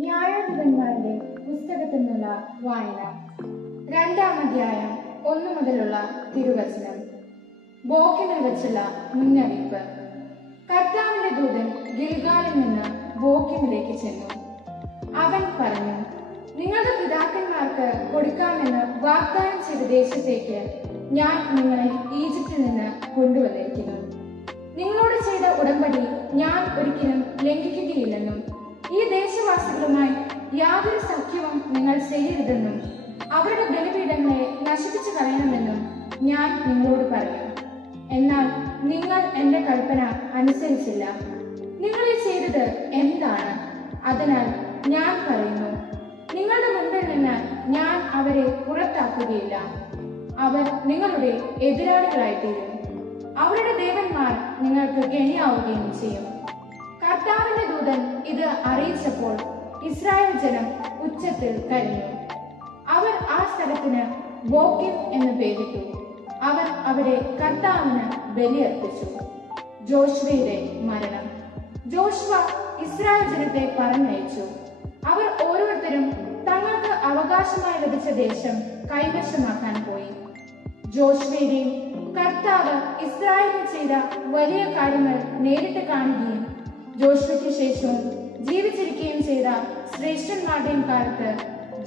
ന്യായാധിപന്മാരുടെ പുസ്തകത്തിൽ നിന്നുള്ള വായന 2-ാം അധ്യായം 1 മുതലുള്ള തിരുവചനം. ബോക്കിമിൽ വെച്ചുള്ള മുന്നറിയിപ്പ്. കർത്താവിന്റെ ദൂതൻ ഗിൽഗാലിൽ നിന്ന് ബോക്കിമിലേക്ക് ചെന്നു. അവൻ പറഞ്ഞു, നിങ്ങളുടെ പിതാക്കന്മാർക്ക് കൊടുക്കാമെന്ന് വാഗ്ദാനം ചെയ്ത ദേശത്തേക്ക് ഞാൻ നിങ്ങളെ ഈജിപ്തിൽ നിന്ന് കൊണ്ടുവന്നിരിക്കുന്നു. നിങ്ങളോട് ചെയ്ത ഉടമ്പടി ഞാൻ ഒരിക്കലും ലംഘിക്കുകയില്ലെന്നും ഈ ദേശവാസികളുമായി യാതൊരു സഖ്യവും നിങ്ങൾ ചെയ്യരുതെന്നും അവരുടെ ബലിപീഠങ്ങളെ നശിപ്പിച്ചു കളയണമെന്നും ഞാൻ നിങ്ങളോട് പറയും. എന്നാൽ നിങ്ങൾ എന്റെ കൽപ്പന അനുസരിച്ചില്ല. നിങ്ങൾ ഈ ചെയ്തത് എന്താണ്? അതിനാൽ ഞാൻ പറയുന്നു, നിങ്ങളുടെ മുൻപിൽ നിന്ന് ഞാൻ അവരെ പുറത്താക്കുകയില്ല. അവർ നിങ്ങളുടെ എതിരാളികളായിത്തീരും. അവരുടെ ദേവന്മാർ നിങ്ങൾക്ക് കെണിയാവുകയും ചെയ്യും. കർത്താവിന്റെ ദൂതൻ ഇത് അറിയിച്ചപ്പോൾ ഇസ്രായേൽ ജനം ഉച്ചത്തിൽ കരഞ്ഞു. അവർ ആ സ്ഥലത്തിന് ബോക്കിം എന്ന് പേരിട്ടു. അവർ അവിടെ കർത്താവിന് ബലിയർപ്പിച്ചു. ജോഷുവയുടെ മരണം. ജോഷുവ ഇസ്രായേൽ ജനത്തെ പറഞ്ഞയച്ചു. അവർ ഓരോരുത്തരും തങ്ങൾക്ക് അവകാശമായി ലഭിച്ച ദേശം കൈവശമാക്കാൻ പോയി. ജോഷുവയുടെയും കർത്താവ് ഇസ്രായേലിന് ചെയ്ത വലിയ കാര്യങ്ങൾ നേരിട്ട് കാണുകയും ജോഷുവയ്ക്ക് ശേഷവും ജീവിച്ചിരിക്കുകയും ചെയ്ത ശ്രേഷ്ഠന്മാരുടെയും കാലത്ത്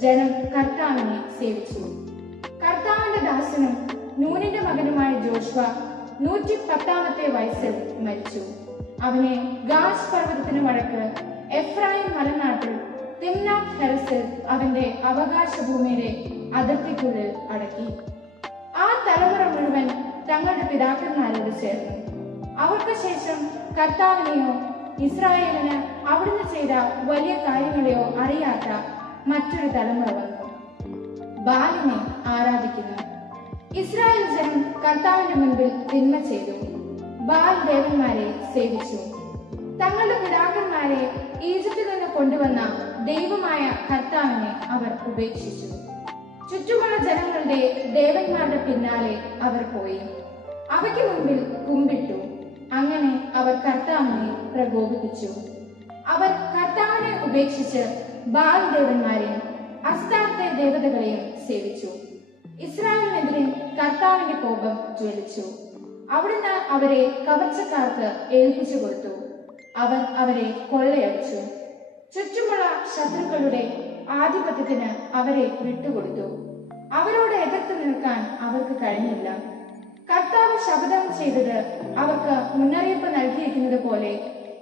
ജനം കർത്താവിനെ സേവിച്ചു. കർത്താവിന്റെ ദാസനും നൂനിന്റെ മകനുമായ ജോഷുവ 110-ാമത്തെ വയസ്സിൽ മരിച്ചു. അവനെ ഗാഷ് പർവ്വതത്തിന് വടക്ക് എഫ്രായിം മലനാട്ടിൽ തിമ്നാത്ത് ഹെറസിൽ അവന്റെ അവകാശ ഭൂമിയുടെ അതിർത്തിക്കുള്ളിൽ അടക്കി. ആ തലമുറ മുഴുവൻ തങ്ങളുടെ പിതാക്കന്മാരോട് ചേർന്നു. അവർക്ക് ശേഷം കർത്താവിനെയോ ഇസ്രായേലിന് അവിടുന്ന് ചെയ്ത വലിയ കാര്യങ്ങളെയോ അറിയാത്ത മറ്റൊരു തലമുറ വന്നു. ബാലിനെ ആരാധിക്കുന്നു. ഇസ്രായേൽ ജനം കർത്താവിന്റെ മുൻപിൽ തിന്മ ചെയ്തു. ബാൽ ദേവന്മാരെ സേവിച്ചു. തങ്ങളുടെ പിതാക്കന്മാരെ ഈജിപ്തിൽ നിന്ന് കൊണ്ടുവന്ന ദൈവമായ കർത്താവിനെ അവർ ഉപേക്ഷിച്ചു. ചുറ്റുമുള്ള ജനങ്ങളുടെ ദേവന്മാരുടെ പിന്നാലെ അവർ പോയി. അവയ്ക്ക് മുൻപിൽ കുമ്പിട്ടു. അങ്ങനെ അവർ കർത്താവിനെ പ്രകോപിപ്പിച്ചു. അവർ കർത്താവിനെ ഉപേക്ഷിച്ച് ബാൽ ദേവന്മാരെയും അസ്താർത്തെ ദേവതകളെയും സേവിച്ചു. ഇസ്രായേലിനെതിരെ കർത്താവിന്റെ കോപം ജ്വലിച്ചു. അവിടുന്ന് അവരെ കവർച്ചക്കാർക്ക് ഏൽപ്പിച്ചു കൊടുത്തു. അവർ അവരെ കൊള്ളയടിച്ചു. ചുറ്റുമുള്ള ശത്രുക്കളുടെ ആധിപത്യത്തിന് അവരെ വിട്ടുകൊടുത്തു. അവരോട് എതിർത്ത് നിൽക്കാൻ അവർക്ക് കഴിഞ്ഞില്ല. കർത്താവ് ശപഥം ചെയ്തത് അവർക്ക് മുന്നറിയിപ്പ് നൽകിയിരിക്കുന്നത് പോലെ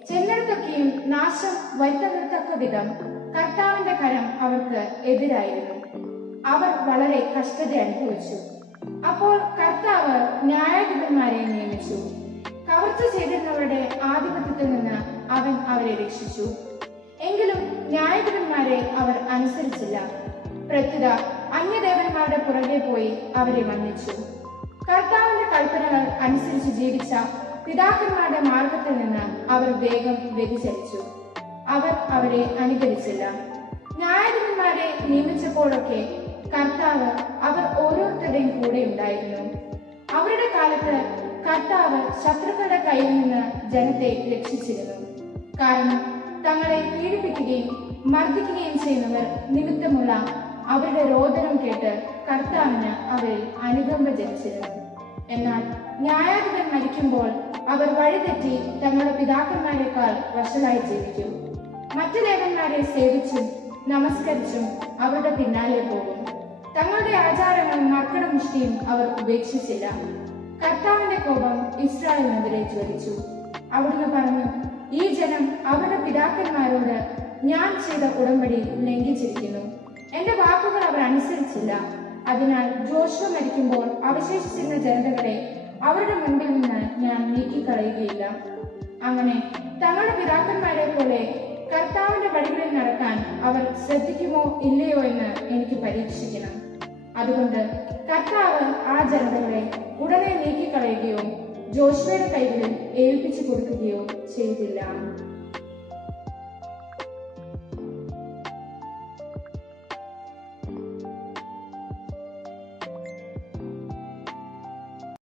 ചെന്നിടത്തൊക്കെയും നാശം വരുത്തത്തക്ക വിധം കർത്താവിന്റെ കരം അവർക്ക് എതിരായിരുന്നു. അവർ വളരെ കഷ്ടത അനുഭവിച്ചു. അപ്പോൾ കർത്താവ് ന്യായാധിപന്മാരെ നിയമിച്ചു. കവർച്ച ചെയ്തിരുന്നവരുടെ ആധിപത്യത്തിൽ നിന്ന് അവൻ അവരെ രക്ഷിച്ചു. എങ്കിലും ന്യായാധിപന്മാരെ അവർ അനുസരിച്ചില്ല. പ്രത്യുത അന്യദേവന്മാരുടെ പുറകെ പോയി അവരെ വന്ദിച്ചു. കർത്താവിന്റെ കൽപ്പനകൾ അനുസരിച്ച് ജീവിച്ച പിതാക്കന്മാരുടെ മാർഗത്തിൽ നിന്ന് അവർ വേഗം വ്യതിചലിച്ചു. അവർ അവരെ അനുകരിച്ചില്ല. ന്യായാധിപന്മാരെ നിയമിച്ചപ്പോഴൊക്കെ കർത്താവ് അവർ ഓരോരുത്തരുടെയും കൂടെ ഉണ്ടായിരുന്നു. അവരുടെ കാലത്ത് കർത്താവ് ശത്രുക്കളുടെ കയ്യിൽ നിന്ന് ജനത്തെ രക്ഷിച്ചിരുന്നു. കാരണം തങ്ങളെ പീഡിപ്പിക്കുകയും മർദ്ദിക്കുകയും ചെയ്യുന്നവർ നിമിത്തമുള്ള അവരുടെ രോദനം കേട്ട് കർത്താവിന് അവരിൽ അനുകമ്പ ജനിച്ചിരുന്നു. എന്നാൽ ന്യായാധിപൻ മരിക്കുമ്പോൾ അവർ വഴിതെറ്റി തങ്ങളുടെ പിതാക്കന്മാരെക്കാൾ വഷളായി ജീവിക്കും. മറ്റു ദേവന്മാരെ സേവിച്ചും നമസ്കരിച്ചും അവരുടെ പിന്നാലെ പോകും. തങ്ങളുടെ ആചാരങ്ങളും മർക്കടമുഷ്ടിയും അവർ ഉപേക്ഷിച്ചില്ല. കർത്താവിന്റെ കോപം ഇസ്രായേലിനെതിരെ ജ്വലിച്ചു. അവിടുന്ന് പറഞ്ഞു, ഈ ജനം അവരുടെ പിതാക്കന്മാരോട് ഞാൻ ചെയ്ത ഉടമ്പടി ലംഘിച്ചിരിക്കുന്നു. എന്റെ വാക്കുകൾ അവർ അനുസരിച്ചില്ല. അതിനാൽ ജോഷുവ മരിക്കുമ്പോൾ അവശേഷിച്ചിരുന്ന ജനതകളെ അവരുടെ മുൻപിൽ നിന്ന് ഞാൻ നീക്കിക്കളയുകയില്ല. അങ്ങനെ തങ്ങളുടെ പിതാക്കന്മാരെ പോലെ കർത്താവിന്റെ വഴികളിൽ നടക്കാൻ അവർ ശ്രദ്ധിക്കുമോ ഇല്ലയോ എന്ന് എനിക്ക് പരീക്ഷിക്കണം. അതുകൊണ്ട് കർത്താവ് ആ ജനതകളെ ഉടനെ നീക്കിക്കളയുകയോ ജോഷുവയുടെ കൈകളിൽ ഏൽപ്പിച്ചു കൊടുക്കുകയോ ചെയ്തില്ല.